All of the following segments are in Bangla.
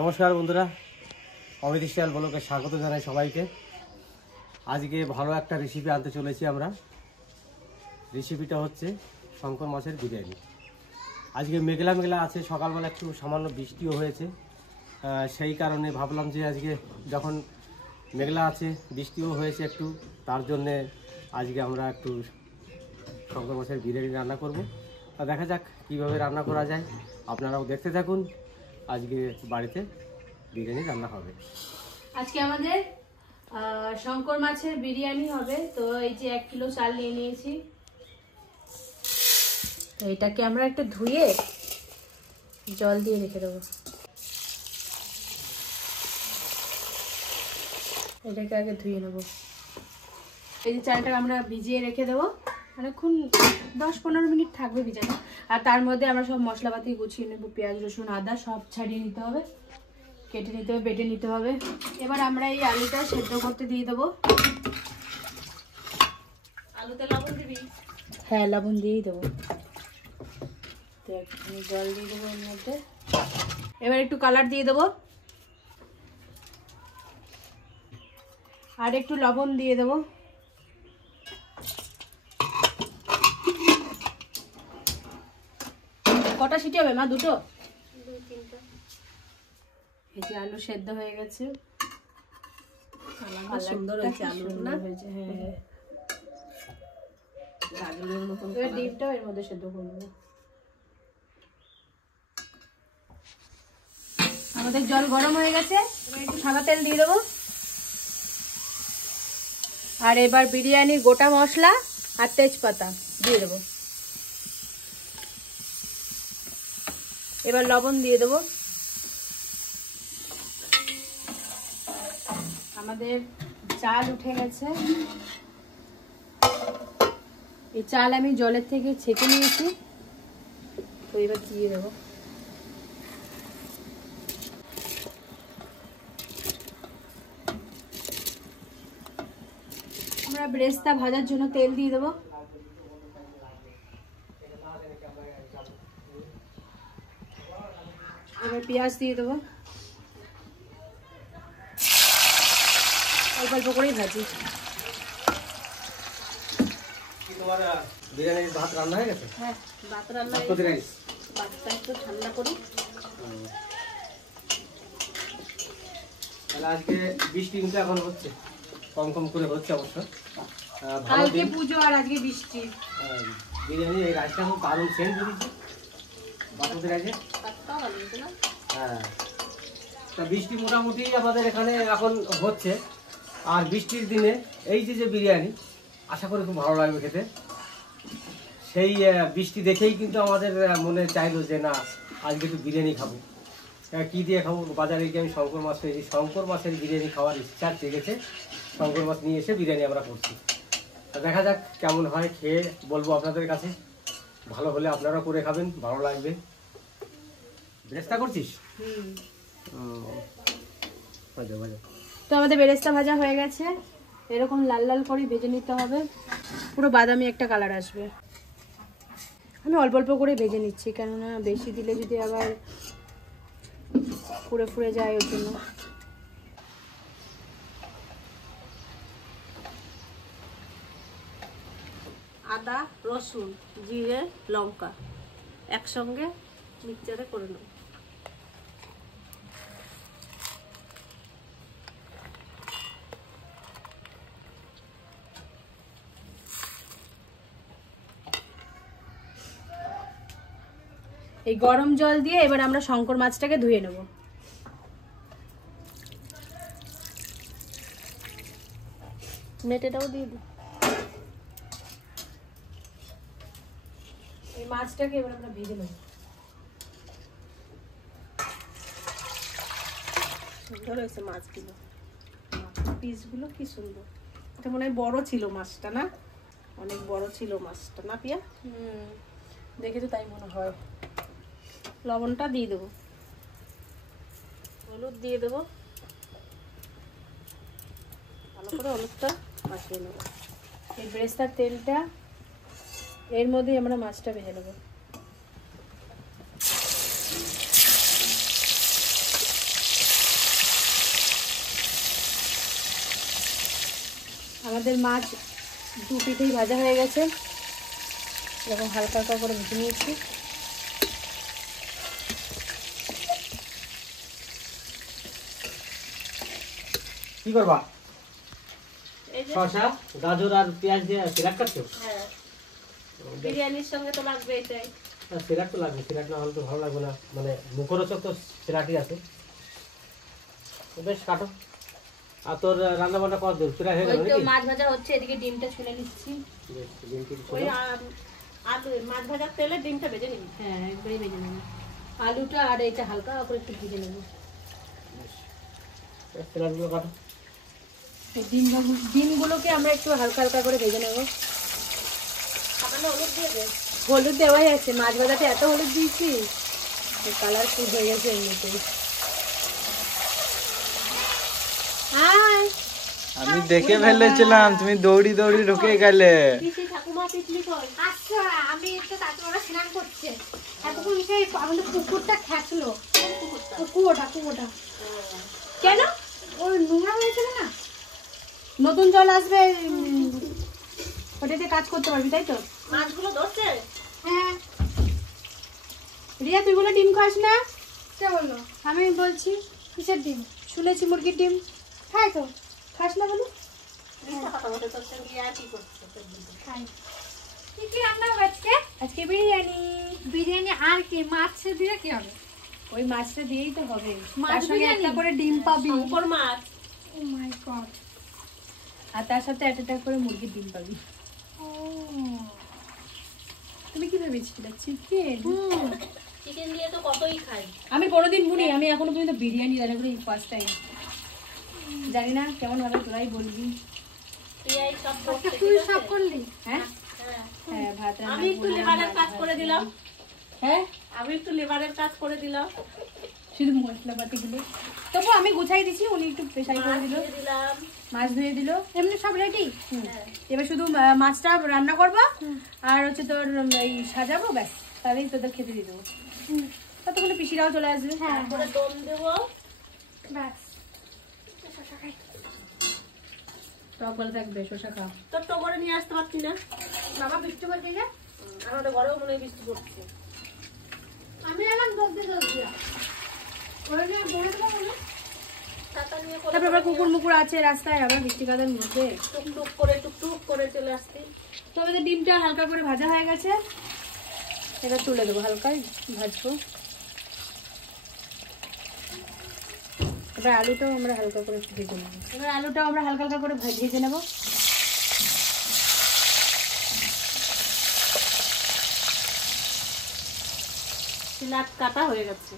নমস্কার বন্ধুরা, অমিত স্টাইল ব্লগে স্বাগত জানাই সবাইকে। আজকে ভালো একটা রেসিপি আনতে চলেছি আমরা। রেসিপিটা হচ্ছে শঙ্কর মাছের বিরিয়ানি। আজকে মেঘলা মেঘলা আছে, সকালবেলা একটু সামান্য বৃষ্টিও হয়েছে, সেই কারণে ভাবলাম যে আজকে যখন মেঘলা আছে, বৃষ্টিও হয়েছে একটু, তার জন্যে আজকে আমরা একটু শঙ্কর মাছের বিরিয়ানি রান্না করব। তা দেখা যাক কীভাবে রান্না করা যায়, আপনারাও দেখতে থাকুন। আজকে বাড়িতে বিরিয়ানি রান্না হবে। আজকে আমাদের শঙ্কর মাছের বিরিয়ানি হবে। তো এই যে 1 কিলো চাল নিয়ে নিয়েছি। তো এটাকে আমরা একটু ধুয়ে জল দিয়ে রেখে দেবো। এটাকে আগে ধুয়ে নেব। এই যে চালটাকে আমরা ভিজিয়ে রেখে দেবো, অনেকক্ষণ 10-15 মিনিট থাকবে ভিজানো। আর তার মধ্যে আমরা সব মশলাপাতি গুছিয়ে নেব। পেঁয়াজ, রসুন, আদা সব ছাড়িয়ে নিতে হবে, কেটে নিতে হবে, বেটে নিতে হবে। এবার আমরা এই আলুটা সেদ্ধ করতে দিয়ে দেবো। আলুতে লবণ দিবি? হ্যাঁ, লবণ দিয়েই দেবো। তো একটু জল দিয়ে দেবো এর মধ্যে। এবার একটু কালার দিয়ে দেবো, আর একটু লবণ দিয়ে দেবো। কটা সিটি হবে মা? 2টো? 2-3টা। এই যে আলু সেদ্ধ হয়ে গেছে, সুন্দর হয়েছে আলু না? হয়েছে, হ্যাঁ। গাজরের মতন। এবার ডিমটাও এর মধ্যে সেদ্ধ করব। আমাদের জল গরম হয়ে গেছে, এবার একটু সাদা তেল দিয়ে দেবো। আর এবার বিরিয়ানির গোটা মশলা আর তেজপাতা দিয়ে দেবো। এবার লবণ দিয়ে দেবো। আমাদের চাল উঠে গেছে। এই চাল আমি জলের থেকে ছেঁকে নিয়েছি। তো এবার দিয়ে দেবো। আমরা ব্রেস্তা ভাজার জন্য তেল দিয়ে দেবো। এবার পেঁয়াজ দিয়ে দেবো, অল্প অল্প করেই ভাজি। তোমার বিরিয়ানির ভাত রান্না হয়ে গেছে? হ্যাঁ, ভাত রান্না হয়ে গেছে। ভাতটা একটু ঠান্ডা করি। তাহলে আজকে বৃষ্টি কিন্তু এখন হচ্ছে, কম কম করে হচ্ছে অবশ্য। কালকে পুজো আর আজকে বৃষ্টি। বিরিয়ানি এই রাইসটা খুব দারুণ সেন্ট দিয়েছে বাপুদের রাইসে। হ্যাঁ, তা বৃষ্টি মোটামুটি আমাদের এখানে এখন হচ্ছে। আর বৃষ্টির দিনে এই যে বিরিয়ানি, আশা করি খুব ভালো লাগবে খেতে। সেই বৃষ্টি দেখেই কিন্তু আমাদের মনে চাইলো যে না, আজকে একটু বিরিয়ানি খাবো। কী দিয়ে খাবো? বাজারে গিয়ে আমি শঙ্কর মাছ পেয়েছি, শঙ্কর মাছের বিরিয়ানি খাওয়ার ইচ্ছা জেগেছে। শঙ্কর মাছ নিয়ে এসে বিরিয়ানি আমরা করছি। তা দেখা যাক কেমন হয়, খেয়ে বলবো আপনাদের কাছে। ভালো হলে আপনারা করে খাবেন, ভালো লাগবে। বেরেস্তা করছিস? তো আমাদের বেরেস্তা ভাজা হয়ে গেছে। এরকম লাল লাল করে ভেজে নিতে হবে, পুরো বাদামি একটা কালার আসবে। আমি অল্প অল্প করে ভেজে নিচ্ছি, কেননা বেশি দিলে যদি আবার পুড়ে ফুড়ে যায়, ওর জন্য। আদা, রসুন, জিরে, লঙ্কা একসঙ্গে মিক্সচারে করে নেব। এই গরম জল দিয়ে এবার আমরা শঙ্কর মাছটাকে ধুয়ে নেব। মেটেটাও দিয়ে দিই। এই মাছটাকে এবার আমরা ভেজে নেব। সুন্দর হয়েছে মাছগুলো, পিসগুলো কি সুন্দর। এটা মনে হয় বড় ছিল মাছটা, না? অনেক বড় ছিল মাছটা, না পিয়া? দেখে তো তাই মনে হয়। লবণটা দিয়ে দেবো, হলুদ দিয়ে দেবো, ভালো করে হলুদটা মাখিয়ে নেব। এই বেরেস্তার তেলটা এর মধ্যে আমরা মাছটা ভেজে নেব। আমাদের মাছ দু পিঠেই ভাজা হয়ে গেছে, এরকম হালকা হালকা করে ভেজে নিয়েছি। কি করবা? এই যে শসা, গাজর আর পেঁয়াজ দিয়ে সিরাপ কাটছো? হ্যাঁ, বিরিয়ানির সঙ্গে তো লাগবে এটাই। সিরাপ তো লাগবে, সিরাপ না হলে তো ভালো লাগবে না, মানে মুখরোচক তো সিরাপই আছে। তো বেশ কাটো। আর তোর রান্না বান্না কত দূর? চুলা হয়ে গেল ওই তো নাকি? মাছ ভাজা হচ্ছে, এদিকে ডিমটা ছুলে নিচ্ছি। বেশ, ডিম টিম ওই ছোলো। আলু মাছ ভাজার তেলে ডিমটা ভেজে নিবি। হ্যাঁ, একবারই ভেজে নেবো। আলুটা আর এইটা হালকা করে একটু ভেজে নেবো। বেশ, সিরাপগুলো কাটো। এই ডিমগুলোকে আমরা একটু হালকা হালকা করে ভেজে নেবো। সামান্য হলুদ দিয়ে দে। হলুদ দেওয়াই আছে, মাছ ভাজাতে এত হলুদ দিয়েছি কালারফুল হয়ে গেছে এমনিতেই। হাই, আমি দেখে ফেলেছিলাম তুমি দৌড়ি দৌড়ি ঢুকে গেলে। পিসি ঠাকুমা পিছলি কই? আচ্ছা আমি তো কাকিমারা স্নান করছে, এতক্ষণ সেই আমাদের পুকুরটা খেছলো। কুয়োটা কেন ওই নোংরা হয়েছিল না, নতুন জল আসবে, ওটাতে কাজ করতে পারবি তাই তো? মাছগুলো ধরছে? হ্যাঁ। রিয়া তুই বলে ডিম খাস না? কে বললো? আমি বলছি। কিসের ডিম? শুনেছি মুরগির ডিম খাই তো, খাস না বলো? মিথ্যা কথা বলে তোর সঙ্গে আর কি করছে? খাই। কি কি রান্না হবে আজকে? আজকে বিরিয়ানি আর কি মাছ দিয়ে কি হবে? ওই মাছটা দিয়েই তো হবে, তার সঙ্গে একটা করে ডিম পাবি। শঙ্কর মাছ। ও মাই গড। আর তার সাথে একটা করে মুরগির ডিম পাবি। ও তুমি কি ভেবেছিলে চিকেন? চিকেন দিয়ে তো কতই খাই। আমি কোনোদিন বুনি, আমি এখনো পর্যন্ত বিরিয়ানি রান্না করি ফার্স্ট টাইম। জানি না কেমন হবে, তোরাই বলবি। তুই সব করলি? হ্যাঁ হ্যাঁ, ভাত রান্না আমি একটু লেবারের কাজ করে দিলাম। হ্যাঁ, আমি একটু লেবারের কাজ করে দিলাম। শুধু মশলাপাতিগুলো তবু আমি গুছাই দিছি, উনি একটু প্রেসার করে দিল, দিয়ে দিলাম। মাছ ধুয়ে দিল, এমনি সব রেডি। হ্যাঁ। এবার শুধু মাছটা রান্না করবো আর হচ্ছে তোর এই সাজাবো, ব্যাস তাহলেই তোদের খেতে দিয়ে দেবো। ততক্ষণে পিসিরাও চলে আসবে। তারপরে দম দেবো। ব্যাস টক ভালো থাকবে, শসা খাও। তোর টগরে নিয়ে আসতে পারছি না। বাবা বৃষ্টি বলছে যে আমাদের ঘরেও মনে হয় বৃষ্টি পড়ছে। আমি এলাম জলদি ওরা নিয়ে বলে দেবো বলে। ছাতা নিয়ে তারপর আবার কুকুর মুকুর আছে রাস্তায়, আবার বৃষ্টি কাদার মধ্যে। টুকটুক করে চলে আসছি। তবে তো ডিমটা হালকা করে ভাজা হয়ে গেছে, এবার তুলে দেবো, হালকাই ভাজবো। এবার আলুটাও আমরা হালকা করে একটু ভেজে নেবো। এবার আলুটাও আমরা হালকা হালকা করে ভেজে নেবো। সিলাট কাটা হয়ে গেছে।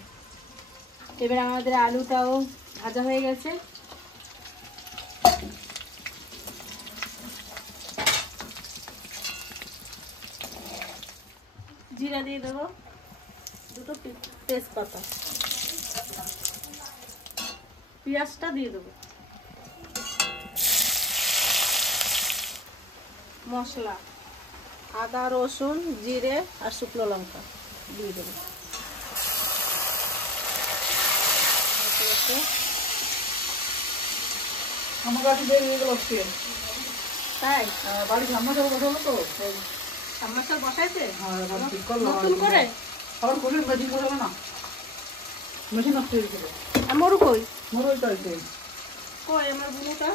এবার আমাদের আলুটাও ভাজা হয়ে গেছে। জিরা দিয়ে দেবো, দুটো তেজপাতা, পেঁয়াজটা দিয়ে দেবো, মশলা আদা রসুন জিরে আর শুকনো লঙ্কা দিয়ে দেবো। আমার কাছে দেরি হয়ে গেল তাই বাড়ি ঠাম্মা সব বসালো তো সামনাসার বসাইছে ঠিক করলো নতুন করে। আবার করে মেশিন বসালো না, মেশিন নষ্ট হয়ে গেছিল। আর মরু কই? মোর ওই চাইছে কই আমার বুনুটা?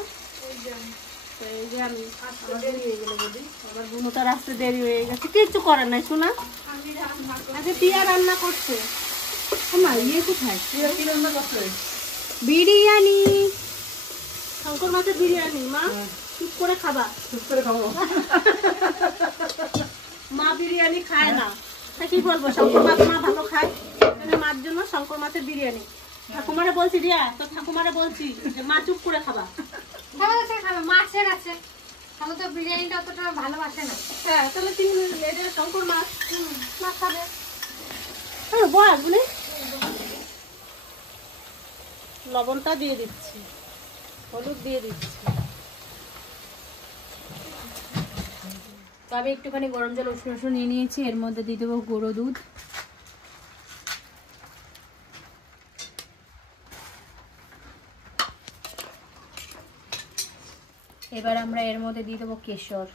এই যে আমি আমার দেরি হয়ে গেল বৌদি, আমার বুনুটার আসতে দেরি হয়ে গেছে। কিচ্ছু করার নাই শোনা, আচ্ছা টিয়া রান্না করছে। আমার ইয়ে কোথায়? কি রান্না করছে? বিরিয়ানি। শঙ্কর মাছের বিরিয়ানি। মা চুপ করে খাবা, চুপ করে খাবো। মা বিরিয়ানি খায় না, তা কি বলবো? শঙ্কর মাছ মা ভালো খায়, মার জন্য শঙ্কর মাছের বিরিয়ানি। ঠাকুমারে বলছি রিয়া, তো ঠাকুমারে বলছি যে মা চুপ করে খাবা। মাছের আছে, আমি তো বিরিয়ানিটা অতটা ভালোবাসে না। হ্যাঁ তাহলে তুমি এটা শঙ্কর মাছ মা খাবে। হ্যাঁ বল বলে লবণটা দিয়ে দিচ্ছি, হলুদ দিয়ে দিচ্ছি। তো আমি একটুখানি গরম জল উষ্ণ উষ্ণ নিয়ে নিয়েছি, এর মধ্যে দিয়ে দেবো গুঁড়ো দুধ। এবার আমরা এর মধ্যে দিয়ে দেবো কেশর।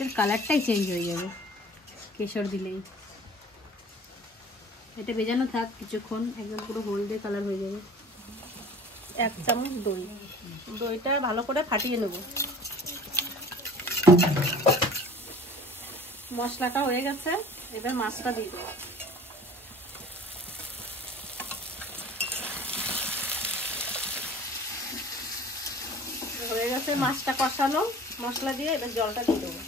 এর কালারটাই চেঞ্জ হয়ে যাবে কেশর দিলেই। এটা ভেজানো থাক কিছুক্ষণ, একদম পুরো হলদে কালার হয়ে যাবে। 1 চামচ দই, দইটা ভালো করে ফাটিয়ে নেব। মশলাটা হয়ে গেছে, এবার মাছটা দিয়ে দেবো। হয়ে গেছে মাছটা কষানো মশলা দিয়ে, এবার জলটা দিয়ে দেবো।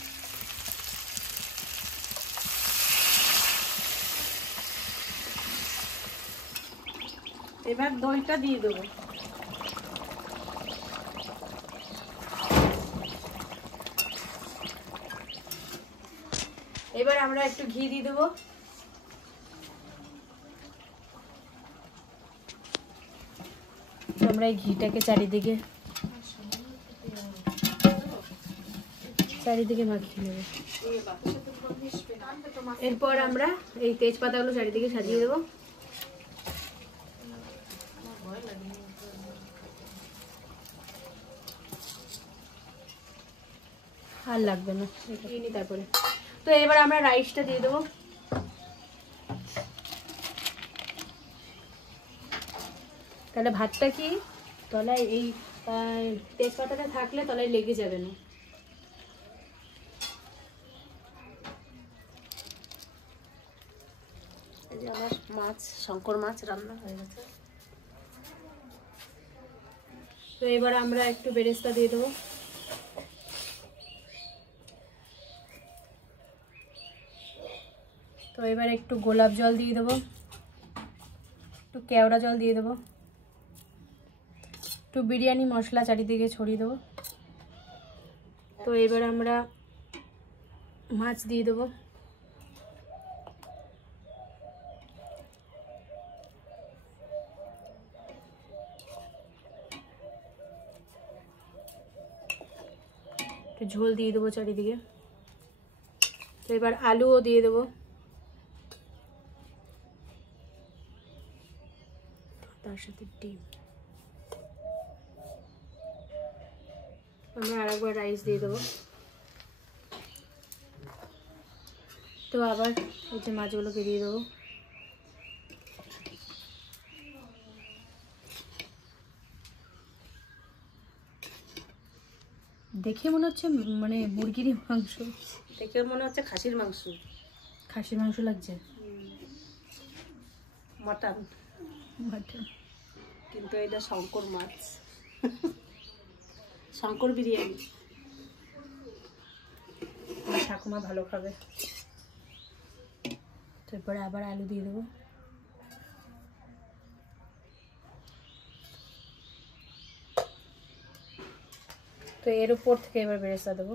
এবার দইটা দিয়ে দেবো। এবার আমরা একটু ঘি দিয়ে দেবো। আমরা এই ঘিটাকে চারিদিকে মাখিয়ে নেব। এরপর আমরা এই তেজপাতাগুলো চারিদিকে সাজিয়ে দেবো। আর লাগবে না, তারপরে তো এবার আমরা রাইসটা দিয়ে দেবো। তাহলে ভাতটা কি তলায় এই তেজপাতাটা থাকলে তলায় লেগে যাবে না। এই যে আমার মাছ, শঙ্কর মাছ রান্না হয়ে গেছে। তো এবার আমরা একটু বেরেস্তা দিয়ে দেবো। তো এবার একটু গোলাপ জল দিয়ে দেবো, একটু কেওড়া জল দিয়ে দেবো, একটু বিরিয়ানি মশলা চারিদিকে ছড়িয়ে দেবো। তো এবার আমরা মাছ দিয়ে দেবো। একটু ঝোল দিয়ে দেবো চারিদিকে। তো এবার আলুও দিয়ে দেবো, তার সাথে ডিম। আমরা আরেকবার রাইস দিয়ে দেবো। তো আবার এই যে মাছগুলোকে দিয়ে দেবো। দেখে মনে হচ্ছে মানে মুরগির মাংস, দেখে মনে হচ্ছে খাসির মাংস। খাসির মাংস লাগছে, মটন, মাটন। কিন্তু এটা শঙ্কর মাছ, শঙ্কর বিরিয়ানি। আমার ঠাকুমা ভালো খাবে। তারপরে আবার আলু দিয়ে দেবো। তো এর উপর থেকে এবার বেরেস্তা দেবো,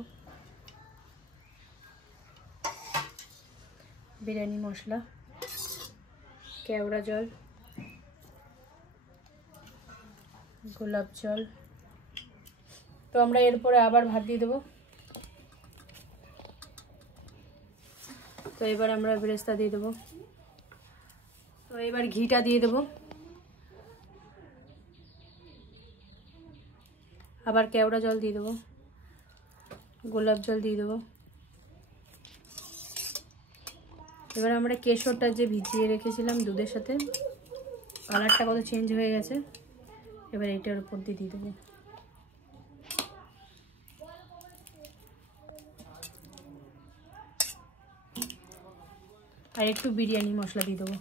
বিরিয়ানি মশলা, কেওড়া জল, গোলাপ জল। তো আমরা এরপরে আবার ভাত দিয়ে দেবো। তো এবার আমরা বেরেস্তা দিয়ে দেবো। তো এবার ঘিটা দিয়ে দেবো, আবার কেওড়া জল দিয়ে দেবো, গোলাপ জল দিয়ে দেবো। এবার আমরা কেশরটা যে ভিজিয়ে রেখেছিলাম দুধের সাথে, কালারটা কত চেঞ্জ হয়ে গেছে, এবার এইটার উপর দিয়ে দেবো। আর একটু বিরিয়ানি মশলা দিয়ে দেবো।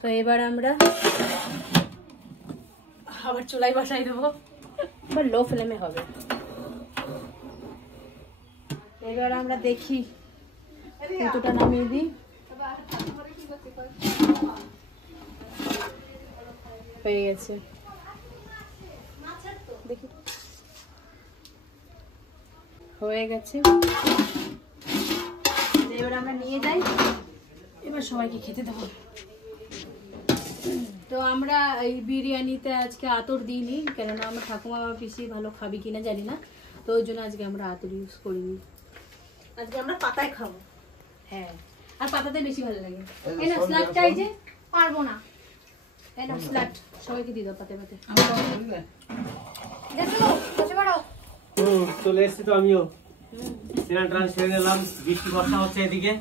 তো এবার আমরা আবার চুলায় বসাই দেবো, এবার লো ফ্লেমে হবে। এবার আমরা দেখি কতটা নামিয়ে দিই। হয়ে গেছে, দেখি হয়ে গেছে। এবার আমরা নিয়ে যাই, এবার সবাইকে খেতে দেবো। তো আমরা এই বিরিয়ানিতে আজকে আতর দিইনি, কেননা আমার ঠাকুমা পিসি ভালো খাবি কিনা জানি না। তো তো ওই জন্য আজকে আমরা আতর ইউজ করিনি। আজকে আমরা পাতায় খাবো। হ্যাঁ, আর পাতাতে বেশি ভালো লাগে। এই যে এই না সন্ধ্যা স্লাড এখন- চাইছে, পারবো না। এই না স্লাড সবাইকে দিয়ে দাও পাতে পাতে। আমি তো বুঝলে দেখো বসে পড়ো। চলে এসছি তো আমিও, স্নান টান সেরে নিলাম। বৃষ্টি বর্ষা হচ্ছে এদিকে,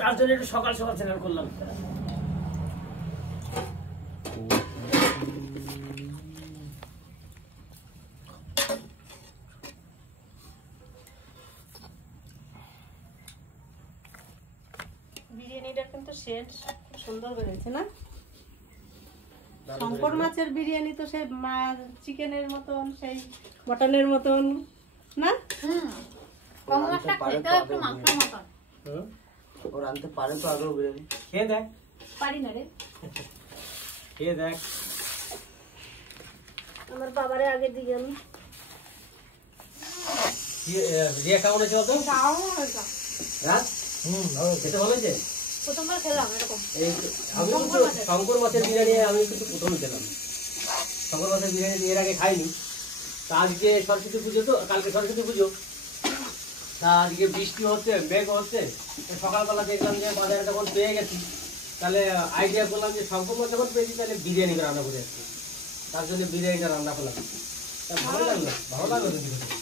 তার জন্য একটু সকাল সকাল স্নান করলাম। বিরিয়ানিটা কিন্তু সেন্ট খুব সুন্দর বেরিয়েছে না? শঙ্কর মাছের বিরিয়ানি তো সেই চিকেনের মতন, সেই মটনের মতন না? কম মশলা খেতে হয় একটু মাংসের মতন। ওর আনতে পারে তো আগেও বিরিয়ানি। খেয়ে দেখ, পারি না রে। খেয়ে দেখ। আমার বাবারে আগে দিকে আমি রিয়া কেমন হয়েছে বলতো? রাত খেতে ভালো হয়েছে। প্রথমবার খেলাম এরকম। এই আমি কিন্তু শঙ্কর মাছের বিরিয়ানি আমি কিন্তু প্রথমে খেলাম। শঙ্কর মাছের বিরিয়ানি এর আগে খাইনি। তা আজকে সরস্বতী পুজো, তো কালকে সরস্বতী পুজো, তা আজকে বৃষ্টি হচ্ছে, মেঘ হচ্ছে। তো সকালবেলা দেখলাম যে বাজারে যখন পেয়ে গেছি, তাহলে আইডিয়া করলাম যে শঙ্কর মাছ যখন পেয়েছি তাহলে বিরিয়ানি রান্না করে আসছি। তার জন্য বিরিয়ানিটা রান্না করলাম। তা ভালো লাগলো, ভালো লাগলো কিন্তু খেতে।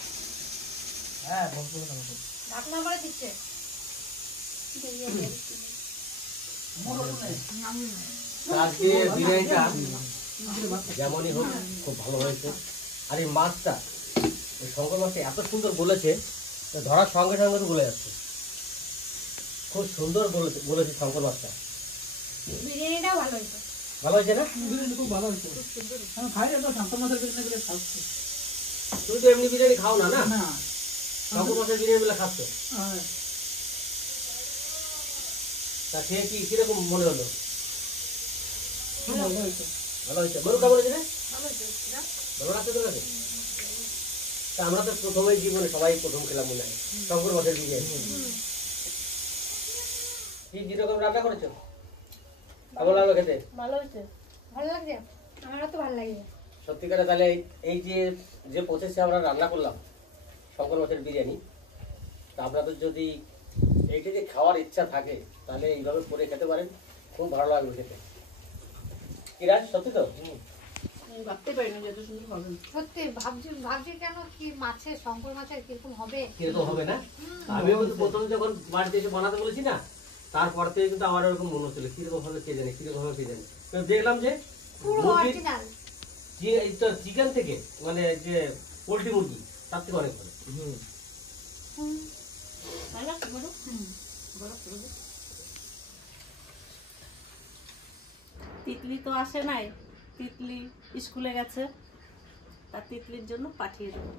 হ্যাঁ বলতে হবে না। ঢাকনা করে দিচ্ছে। তা আজকে বিরিয়ানিটা যেমনই হোক খুব ভালো হয়েছে। আর এই মাছটা, এই শঙ্কর মাছটা এত সুন্দর বলেছে, ধরার সঙ্গে সঙ্গে তো বলে যাচ্ছে। খুব সুন্দর বলেছে শঙ্কর মাছটা। বিরিয়ানিটাও ভালো হয়েছে। ভালো হয়েছে না? বিরিয়ানি খুব ভালো হয়েছে। আমি খাই না তো শান্ত মাছের বিরিয়ানি করে খাচ্ছি। তুমি তো এমনি বিরিয়ানি খাও না, না? না শঙ্কর মাছের বিরিয়ানি গুলো খাচ্ছ। হ্যাঁ, তা খেয়ে কি কিরকম মনে হলো? ভালো হয়েছে। ভালো হয়েছে। মরু কেমন হয়েছে রে? ভালো লাগছে তোর কাছে? তা আমরা তো প্রথমেই জীবনে সবাই প্রথম খেলাম মনে হয় শঙ্কর মাছের বিরিয়ানি। কি কিরকম রান্না করেছো? কেমন লাগলো খেতে? ভালো হয়েছে। ভালো লাগছে? আমারও তো ভালো লাগে। সত্যিকারে তাহলে এই যে প্রসেসে আমরা রান্না করলাম শঙ্কর মাছের বিরিয়ানি, তা আপনাদের যদি এইটা যে খাওয়ার ইচ্ছা থাকে তাহলে এইভাবে করে খেতে পারেন, খুব ভালো লাগবে খেতে। কি রাজ, সত্যি তো? আমি ভাবতে পারিনি যে এত সুন্দর হবে। সত্যি ভাবছি কেন কি মাছের, শঙ্কর মাছের কিরকম হবে। কিরকম হবে না? আমিও কিন্তু প্রথমে যখন বাড়িতে এসে বানাতে বলেছি না, তারপর থেকে কিন্তু আমার ওরকম মনে হচ্ছিল কিরকম হবে কে জানে, কিরকম হবে কে জানে। তো দেখলাম যে পুরো মুরগির অরিজিনাল। চিকেন থেকে, মানে যে পোল্ট্রি মুরগি, তার থেকে অনেক ভালো। ভালো লাগছে বলো? তিতলি তো আসে নাই, তিতলি স্কুলে গেছে, তার তিতলির জন্য পাঠিয়ে দেবো।